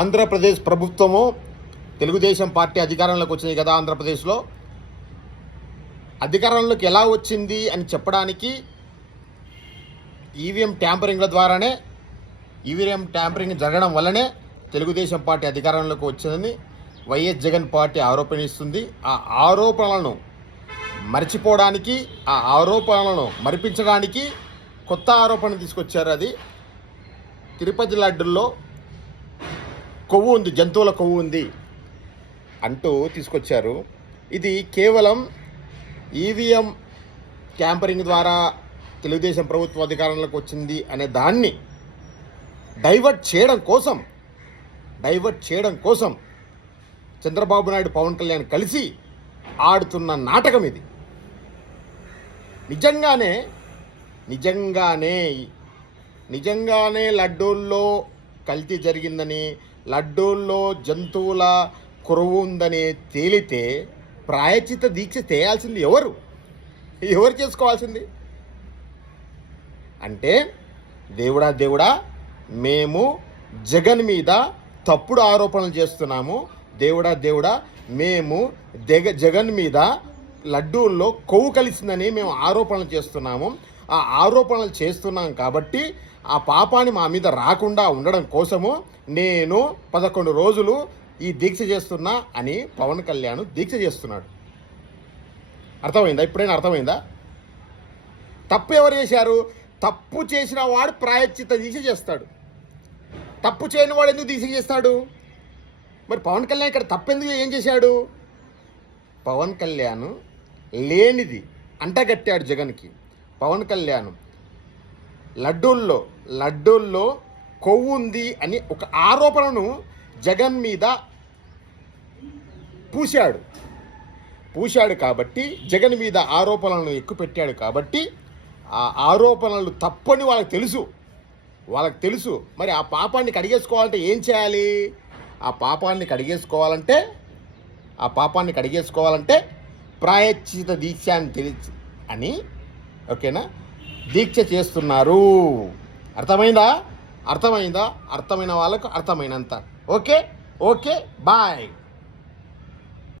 ఆంధ్రప్రదేశ్ ప్రభుత్వము తెలుగుదేశం పార్టీ అధికారంలోకి వచ్చింది కదా ఆంధ్రప్రదేశ్లో. అధికారంలోకి ఎలా వచ్చింది అని చెప్పడానికి ఈవీఎం ట్యాంపరింగ్ల ద్వారానే ఈవీఎం ట్యాంపరింగ్ జరగడం వల్లనే తెలుగుదేశం పార్టీ అధికారంలోకి వచ్చిందని వైఎస్ జగన్ పార్టీ ఆరోపణిస్తుంది. ఆ ఆరోపణలను మర్చిపోవడానికి ఆ ఆరోపణలను మరిపించడానికి కొత్త ఆరోపణ తీసుకొచ్చారు అది. తిరుపతి లడ్డుల్లో కొవ్వు ఉంది జంతువుల కొవ్వు ఉంది అంటూ తీసుకొచ్చారు. ఇది కేవలం ఈవీఎం క్యాంపరింగ్ ద్వారా తెలుగుదేశం ప్రభుత్వ అధికారంలోకి వచ్చింది అనే దాన్ని డైవర్ట్ చేయడం కోసం డైవర్ట్ చేయడం కోసం చంద్రబాబు నాయుడు పవన్ కళ్యాణ్ కలిసి ఆడుతున్న నాటకం ఇది. నిజంగానే నిజంగానే నిజంగానే లడ్డూల్లో కల్తీ జరిగిందని లడ్డూల్లో జంతువుల కురువు ఉందని తేలితే ప్రాయచిత దీక్ష చేయాల్సింది ఎవరు? ఎవరు చేసుకోవాల్సింది? అంటే దేవుడా దేవుడా మేము జగన్ మీద తప్పుడు ఆరోపణలు చేస్తున్నాము. దేవుడా దేవుడా మేము జగ జగన్ మీద లడ్డూల్లో కొవ్వు కలిసిందని మేము ఆరోపణలు చేస్తున్నాము. ఆ ఆరోపణలు చేస్తున్నాం కాబట్టి ఆ పాపాన్ని మా మీద రాకుండా ఉండడం కోసము నేను పదకొండు రోజులు ఈ దీక్ష చేస్తున్నా అని పవన్ కళ్యాణ్ దీక్ష చేస్తున్నాడు. అర్థమైందా? ఇప్పుడైనా అర్థమైందా? తప్పు ఎవరు చేశారు? తప్పు చేసిన వాడు ప్రాయశ్చిత దీక్ష చేస్తాడు. తప్పు చేయని వాడు ఎందుకు దీక్ష చేస్తాడు? మరి పవన్ కళ్యాణ్ ఇక్కడ తప్పెందుకు ఏం చేశాడు? పవన్ కళ్యాణ్ లేనిది అంటగట్టాడు జగన్కి. పవన్ కళ్యాణ్ లడ్డూల్లో లడ్డూల్లో కొవ్వు ఉంది అని ఒక ఆరోపణను జగన్ మీద పూశాడు. పూశాడు కాబట్టి జగన్ మీద ఆరోపణలను ఎక్కుపెట్టాడు కాబట్టి ఆ ఆరోపణలు తప్పని వాళ్ళకి తెలుసు. వాళ్ళకి తెలుసు. మరి ఆ పాపాన్ని కడిగేసుకోవాలంటే ఏం చేయాలి? ఆ పాపాన్ని కడిగేసుకోవాలంటే ఆ పాపాన్ని కడిగేసుకోవాలంటే ప్రాయశ్చిత దీక్ష అని తెలిసి అని ఓకేనా? దీక్ష చేస్తున్నారు. అర్థమైందా? అర్థమైందా? అర్థమైన వాళ్ళకు అర్థమైనంత. ఓకే? ఓకే? బాయ్.